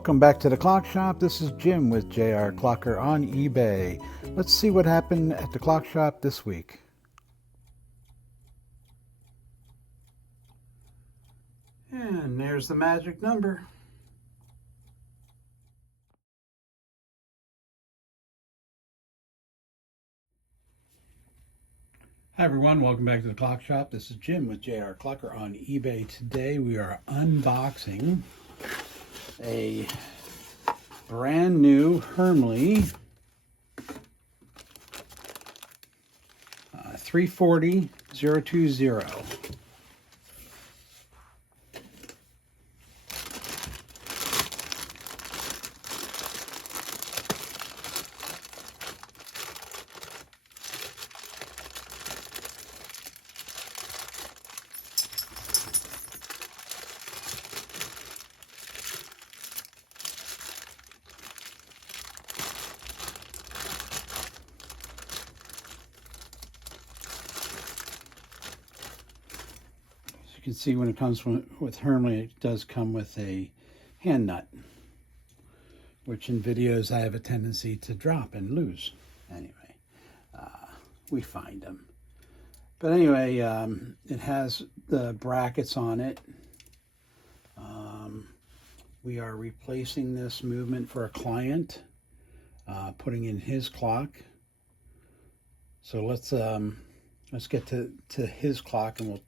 Welcome back to the Clock Shop. This is Jim with JR Clocker on eBay. Let's see what happened at the Clock Shop this week. And there's the magic number. Hi everyone, welcome back to the Clock Shop. This is Jim with JR Clocker on eBay. Today we are unboxing a brand new Hermle 340020. You can see when it comes with Hermle, it does come with a hand nut, which in videos I have a tendency to drop and lose. Anyway, we find them. But anyway, it has the brackets on it. We are replacing this movement for a client, putting in his clock. So let's get to his clock, and we'll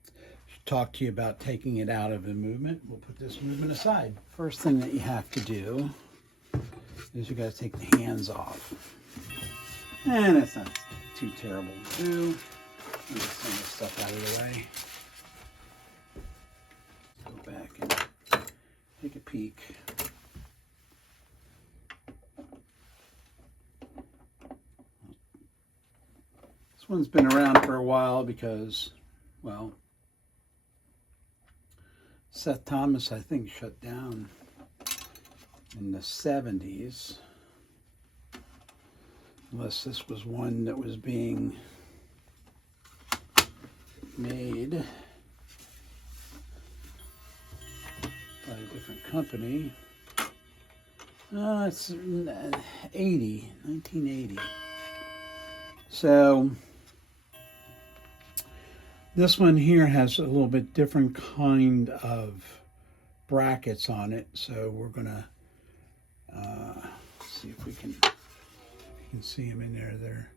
talk to you about taking it out of the movement. We'll put this movement aside. First thing that you have to do is you got to take the hands off. And it's not too terrible to do. Get some of the stuff out of the way. Go back and take a peek. This one's been around for a while because, well, Seth Thomas, I think, shut down in the 70s. Unless this was one that was being made by a different company. It's 1980. So this one here has a little bit different kind of brackets on it. So we're gonna see if we can see them in there. They're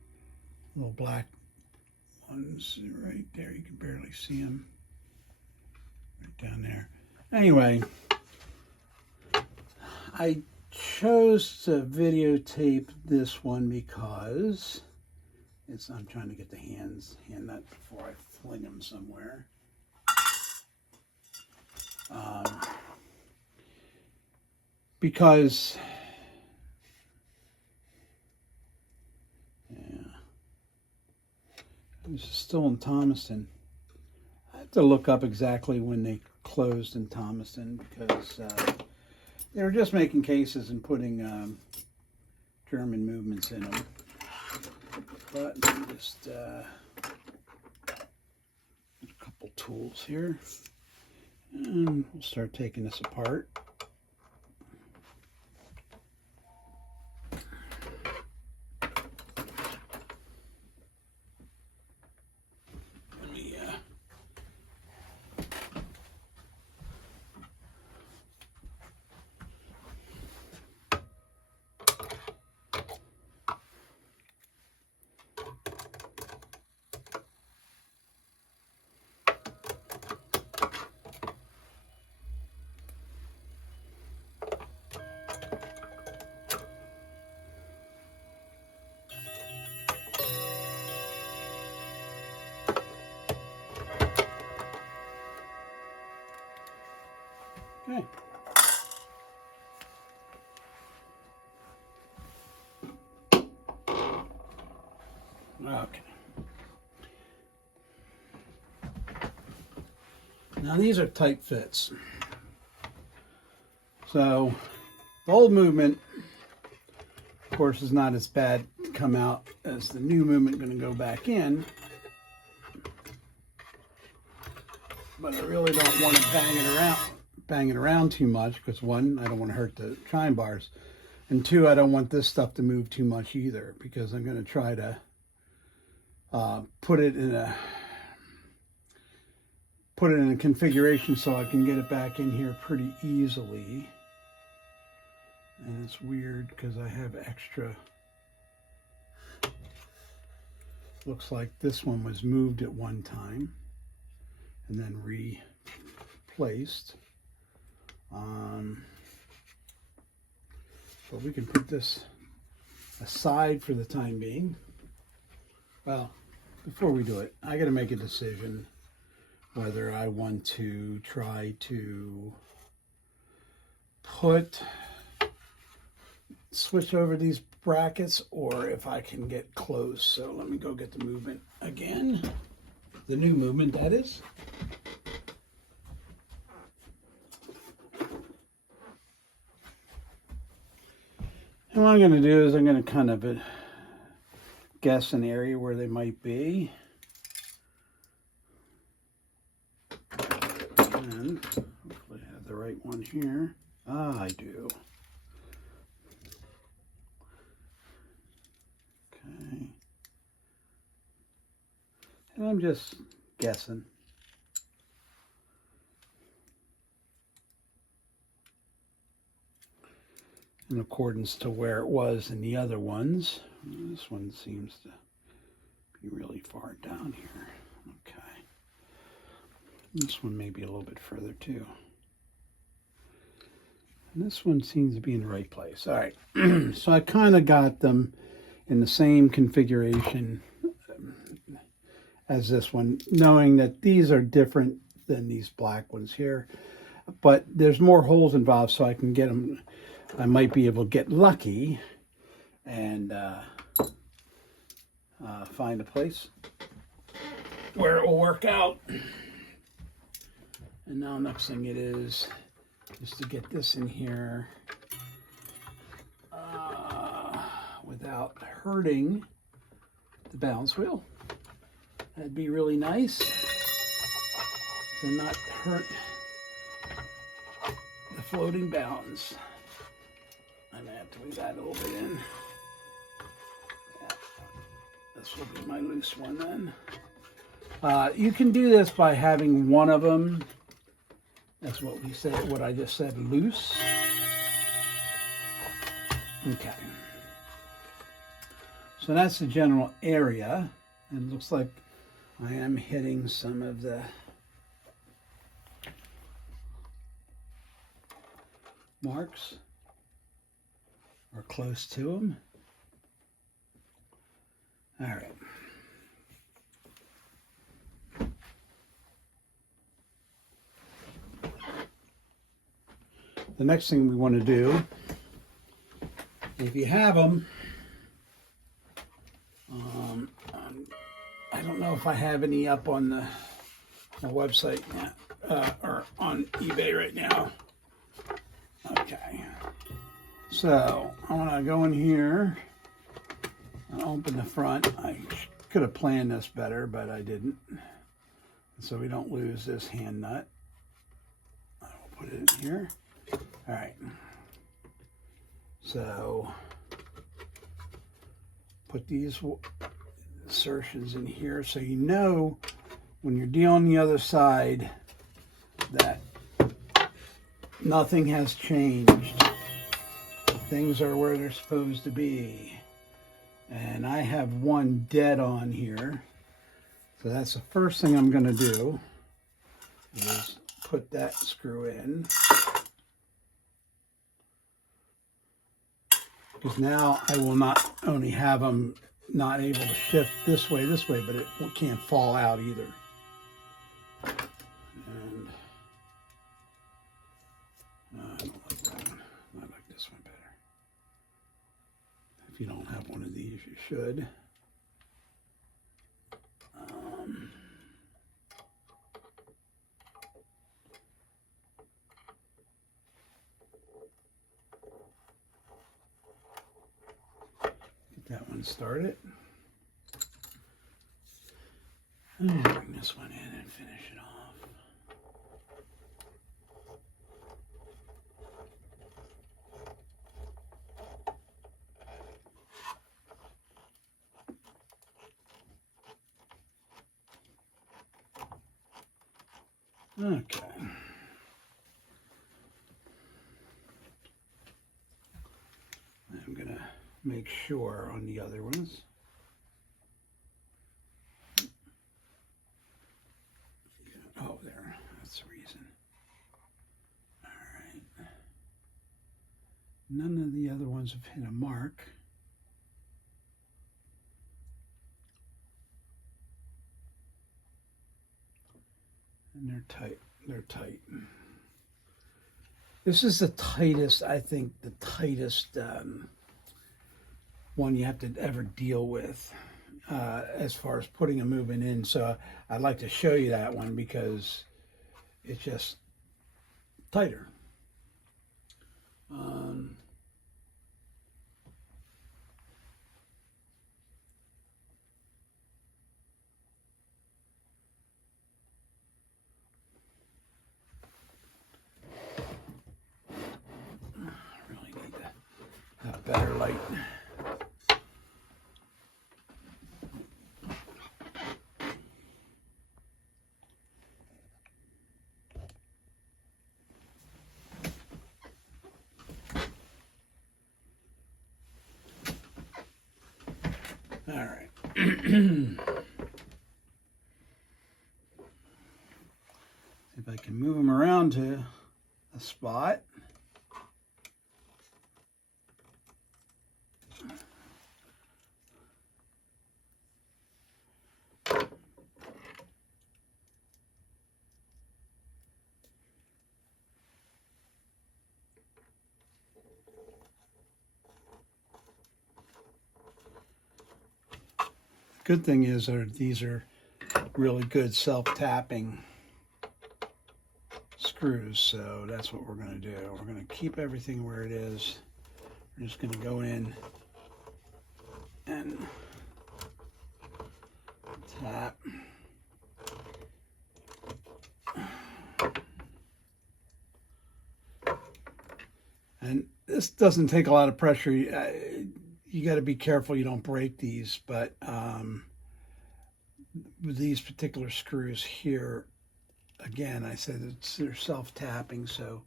little black ones right there. You can barely see them right down there. Anyway, I chose to videotape this one because I'm trying to get the hand nut before I fling them somewhere. Because this is still in Thomaston. I have to look up exactly when they closed in Thomaston because they were just making cases and putting German movements in them. But let me just get a couple tools here, and we'll start taking this apart. Okay. Okay. Now these are tight fits. So the old movement, of course, is not as bad to come out as the new movement going to go back in. But I really don't want to bang it around. bang it around too much, because one, I don't want to hurt the chime bars, and two, I don't want this stuff to move too much either, because I'm going to try to put it in a configuration so I can get it back in here pretty easily. And it's weird because I have extra. Looks like this one was moved at one time and then replaced. But we can put this aside for the time being. Well, before we do it, I got to make a decision whether I want to try to switch over these brackets, or if I can get close. So let me go get the movement again. The new movement, that is. And what I'm going to do is I'm going to kind of guess an area where they might be. And hopefully I have the right one here. Ah, I do. Okay. And I'm just guessing. In accordance to where it was in the other ones. This one seems to be really far down here. Okay. This one may be a little bit further too. And this one seems to be in the right place. All right. So I kind of got them in the same configuration as this one, knowing that these are different than these black ones here. But there's more holes involved, so I can get them. I might be able to get lucky and find a place where it will work out. And now next thing it is to get this in here without hurting the balance wheel. That'd be really nice to not hurt the floating balance. I'm going to have to leave that a little bit in. Yeah. This will be my loose one then. You can do this by having one of them. That's what we said, what I just said, loose. Okay. So that's the general area. And it looks like I am hitting some of the marks, or close to them. All right. The next thing we want to do, if you have them, I don't know if I have any up on the website yet, or on eBay right now. Okay. So I want to go in here and open the front. I could have planned this better, but I didn't. So we don't lose this hand nut. I will put it in here. All right. So put these insertions in here so you know when you're dealing the other side that nothing has changed. Things are where they're supposed to be. And I have one dead on here. So that's the first thing I'm going to do is put that screw in. Because now I will not only have them not able to shift this way, but it can't fall out either. And I don't like that one. I like this one better. If you don't have one of these, you should. Get that one started. And bring this one in and finish it off. Okay. I'm going to make sure on the other ones. Oh, there. That's the reason. All right. None of the other ones have hit a mark. And they're tight. They're tight. This is the tightest, I think, the tightest one you have to ever deal with as far as putting a movement in. So I'd like to show you that one because it's just tighter. Really need to have better light. All right. If I can move them around to a spot. Good thing is these are really good self-tapping screws, so that's what we're going to do. We're going to keep everything where it is. We're just going to go in and tap. And this doesn't take a lot of pressure. You got to be careful you don't break these, but with these particular screws here, again, I said they're self-tapping, so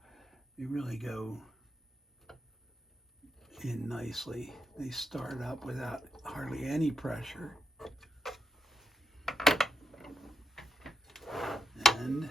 they really go in nicely. They start up without hardly any pressure. And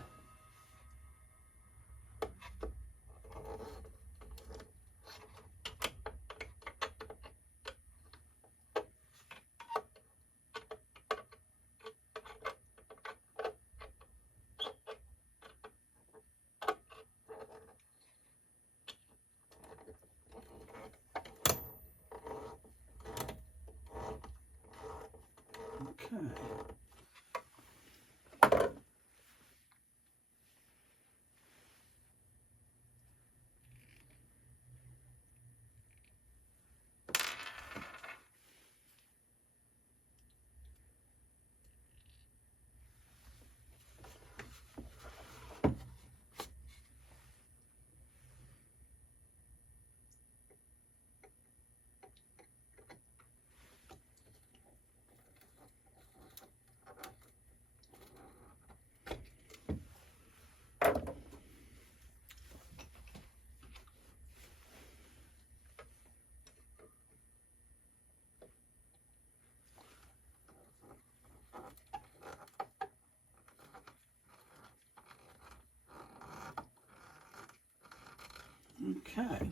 okay. Okay.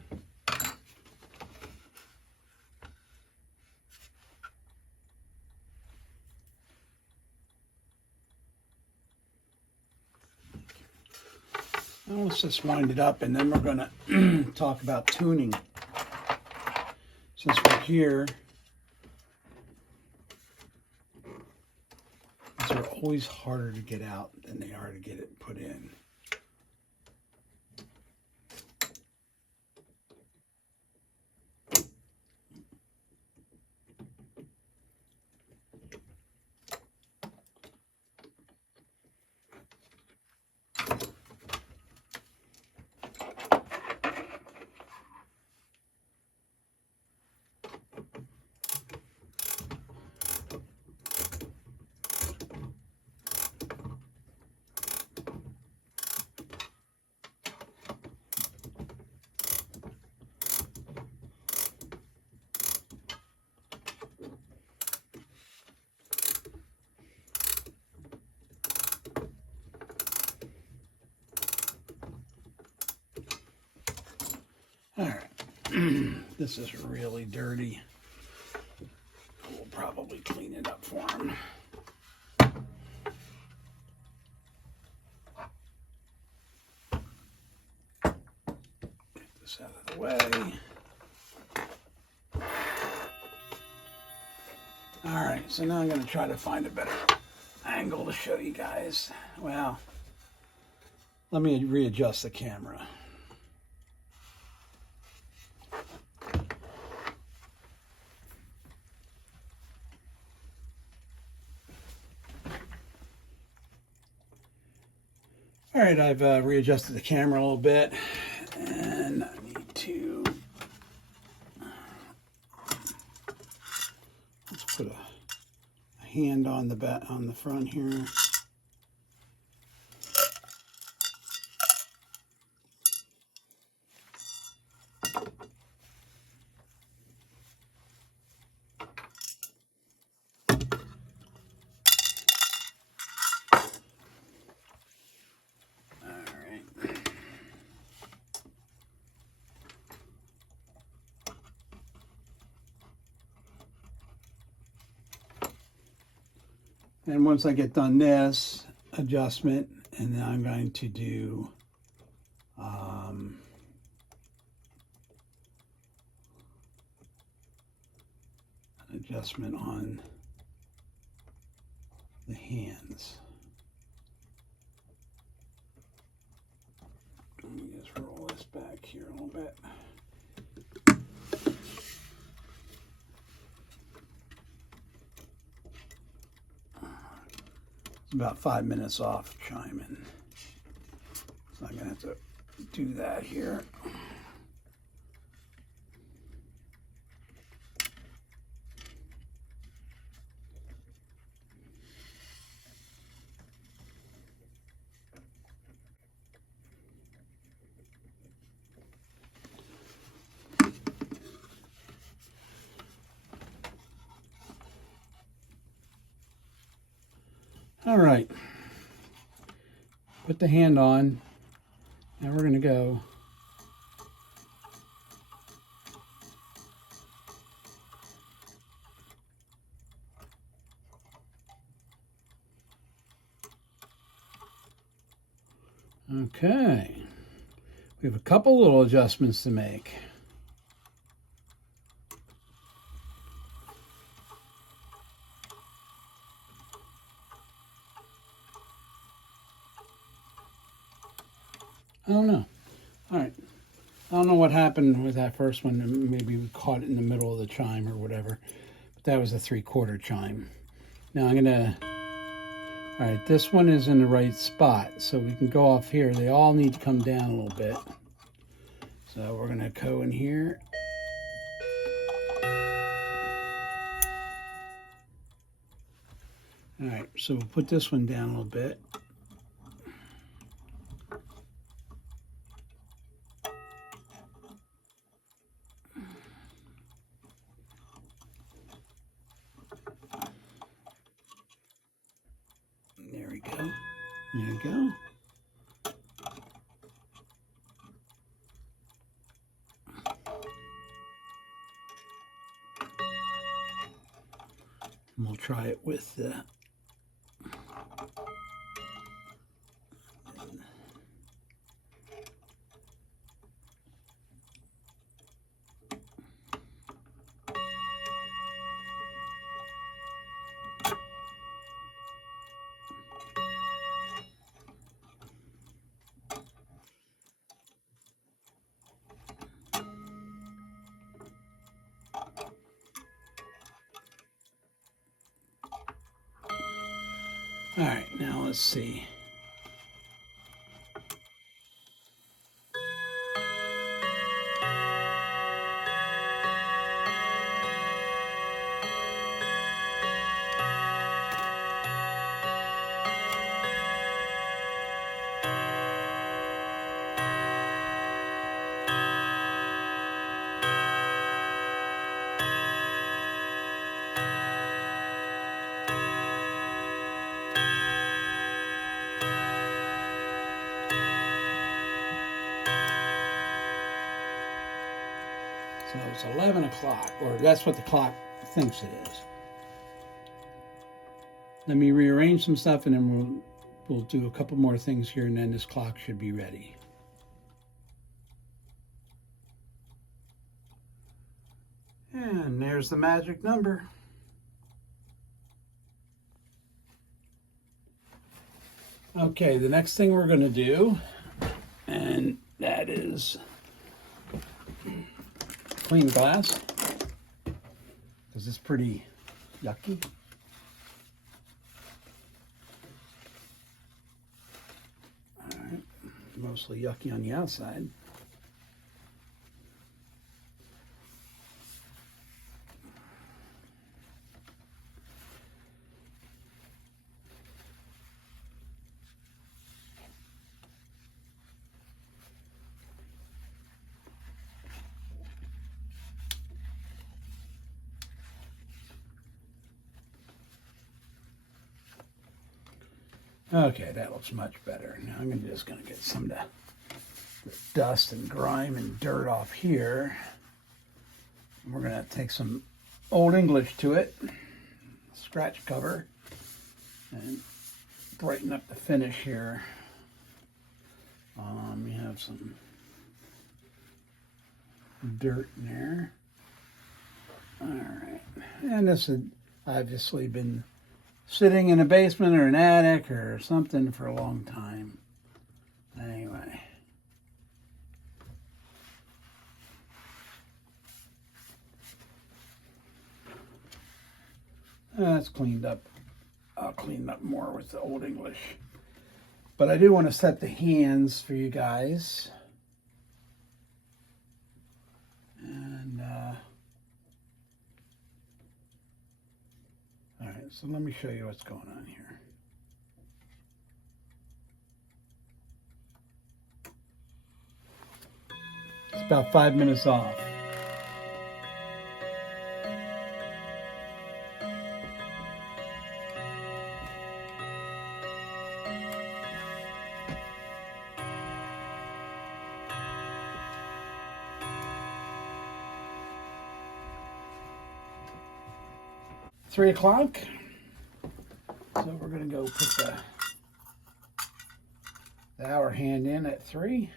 Now let's just wind it up, and then we're going to talk about tuning. Since we're here, these are always harder to get out than they are to get it put in. This is really dirty. We'll probably clean it up for him. Get this out of the way. All right, so now I'm going to try to find a better angle to show you guys. Well, let me readjust the camera. All right, I've readjusted the camera a little bit, and I need to let's put a hand on the front here. And once I get done this adjustment, and then I'm going to do an adjustment on the hands. Let me just roll this back here a little bit. About 5 minutes off chiming. So I'm going to have to do that here. All right, put the hand on, and we're going to go okay. We have a couple little adjustments to make. I don't know. All right. I don't know what happened with that first one. Maybe we caught it in the middle of the chime or whatever. But that was a 3/4 chime. Now I'm going to... All right, this one is in the right spot. So we can go off here. They all need to come down a little bit. So we're going to go in here. All right, so we'll put this one down a little bit. There we go. There you go. And we'll try it with the all right, now let's see. it's 11 o'clock, or that's what the clock thinks it is. Let me rearrange some stuff, and then we'll do a couple more things here, and then this clock should be ready. And there's the magic number. Okay, the next thing we're going to do, and that is clean glass, because it's pretty yucky. All right, mostly yucky on the outside. Okay, that looks much better. Now I'm just going to get some of the dust and grime and dirt off here. We're going to take some Old English to it, scratch cover, and brighten up the finish here. We have some dirt in there. All right, and this had obviously been sitting in a basement or an attic or something for a long time. Anyway. That's cleaned up. I'll clean up more with the Old English. But I do want to set the hands for you guys. And, all right, so let me show you what's going on here. It's about 5 minutes off. Three o'clock. So we're going to go put the hour hand in at 3.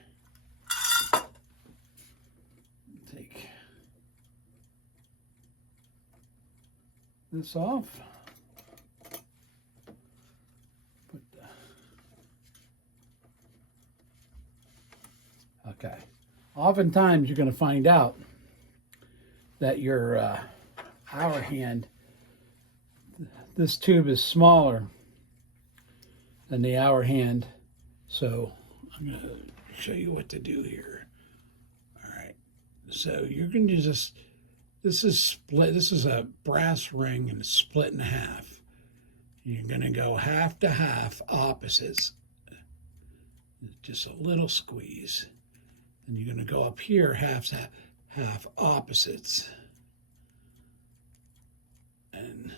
Take this off. Put okay. Oftentimes you're going to find out that your hour hand, this tube is smaller than the hour hand, so I'm going to show you what to do here. All right, so you're going to just, this is split, this is a brass ring and it's split in half. You're going to go half to half opposites, just a little squeeze. And you're going to go up here half opposites. And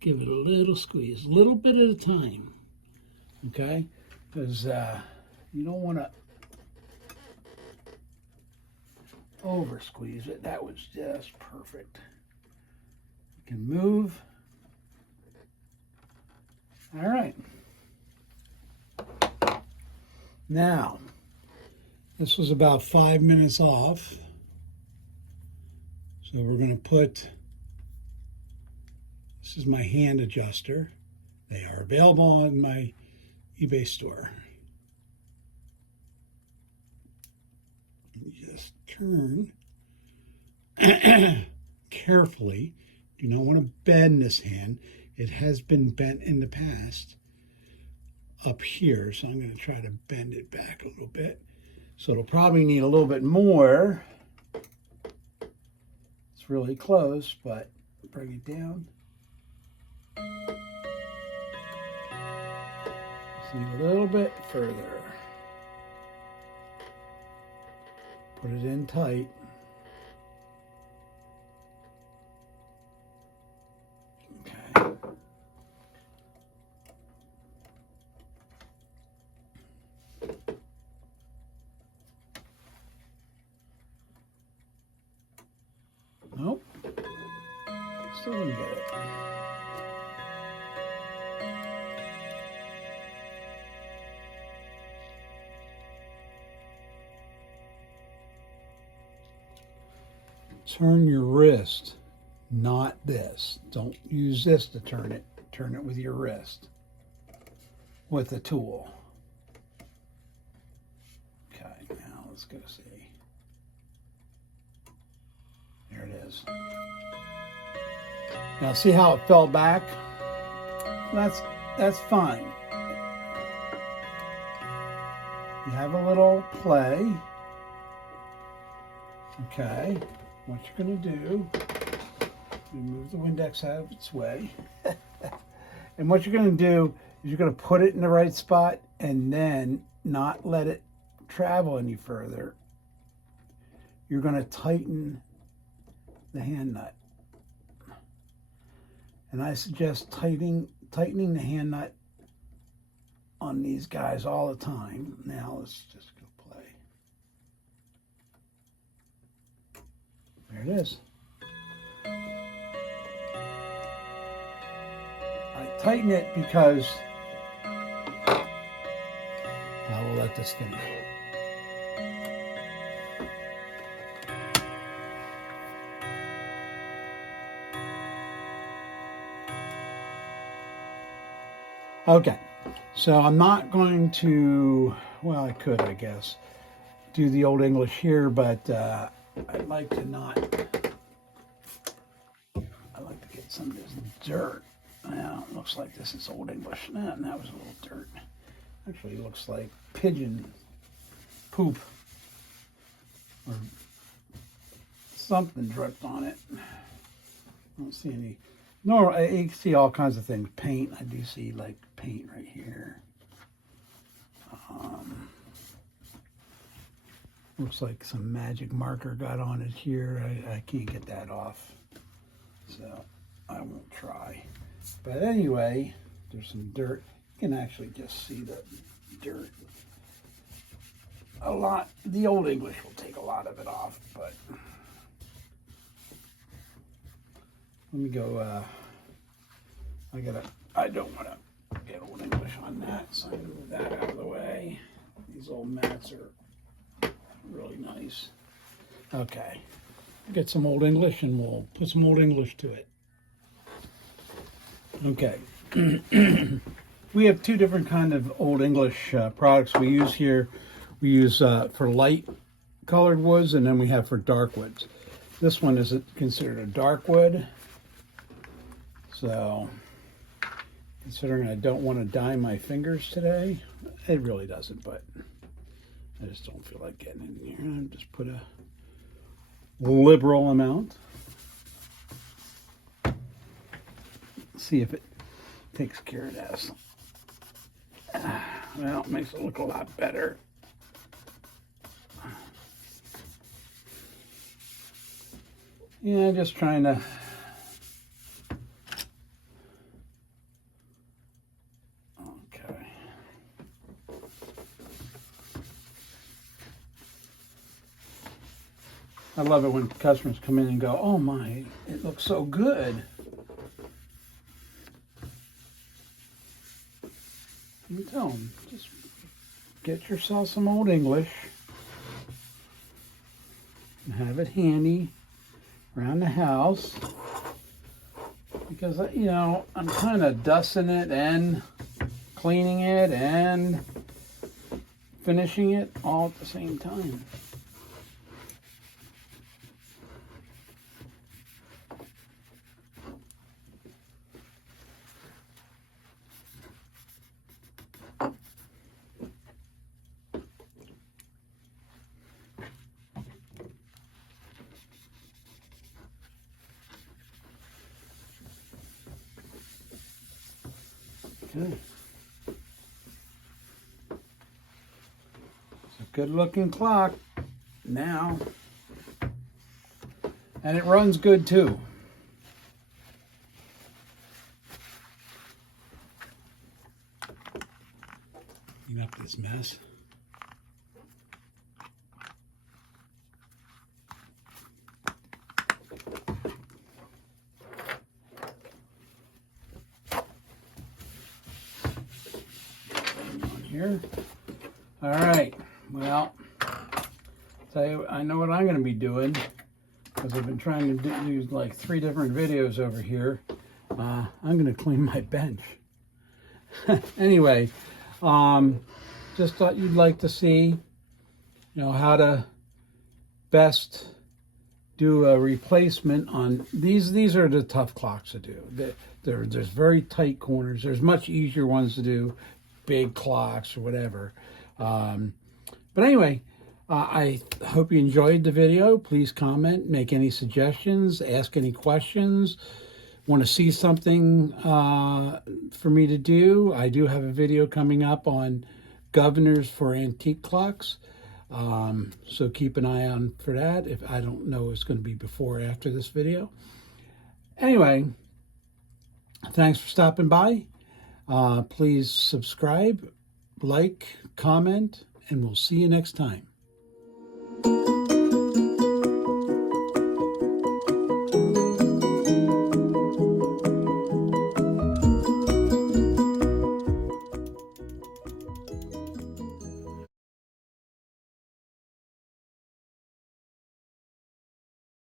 give it a little squeeze, a little bit at a time, okay? Because you don't want to over squeeze it. That was just perfect. You can move. All right. Now, this was about 5 minutes off. So we're going to put, this is my hand adjuster. They are available on my eBay store. Just turn carefully. You don't want to bend this hand. It has been bent in the past up here, so I'm going to try to bend it back a little bit. So it'll probably need a little bit more. It's really close, but bring it down. Just need a little bit further. Put it in tight. Okay. Still didn't get it. Turn your wrist, not this. Don't use this to turn it. Turn it with your wrist, with a tool. Okay, now let's go see. There it is. Now see how it fell back? That's fine. You have a little play. Okay, what you're going to do, you move the Windex out of its way. And what you're going to do is you're going to put it in the right spot and then not let it travel any further. You're going to tighten the hand nut. And I suggest tightening the hand nut on these guys all the time. Now let's just go play. There it is. I tighten it because I will let this finish. Okay, so I'm not going to, well, I could, I guess, do the Old English here, but I'd like to not, I like to get some of this dirt. Now, it looks like this is Old English. Nah, and that was a little dirt. Actually, it looks like pigeon poop or something dripped on it. I don't see any. No, I see all kinds of things. Paint, I do see like paint right here. Looks like some magic marker got on it here. I can't get that off, so I won't try. But anyway, there's some dirt. You can actually just see the dirt. A lot, the Old English will take a lot of it off, but let me go, I don't want to get Old English on that, so I'm going to move that out of the way. These old mats are really nice. Okay, get some Old English and we'll put some Old English to it. Okay, we have two different kind of Old English products we use here. We use for light colored woods, and then we have for dark woods. This one is considered a dark wood. So, considering I don't want to dye my fingers today, it really doesn't, but I just don't feel like getting in here. I just put a liberal amount. See if it takes care of this. Well, it makes it look a lot better. Yeah, just trying to okay. I love it when customers come in and go, "Oh my, it looks so good." You tell them, just get yourself some Old English and have it handy around the house, because you know I'm kind of dusting it and cleaning it and finishing it all at the same time. Okay. It's a good looking clock now. And it runs good too. Clean up this mess. here. All right, well, tell you, I know what I'm going to be doing, because I've been trying to do like 3 different videos over here. I'm going to clean my bench. Anyway, just thought you'd like to see, how to best do a replacement on these. These are the tough clocks to do. There's very tight corners. There's much easier ones to do, big clocks or whatever. But anyway, I hope you enjoyed the video. Please comment, make any suggestions, ask any questions. Want to see something for me to do? I do have a video coming up on governors for antique clocks. So keep an eye on for that. If I don't know if it's going to be before or after this video. Anyway, thanks for stopping by. Please subscribe, like, comment, and we'll see you next time.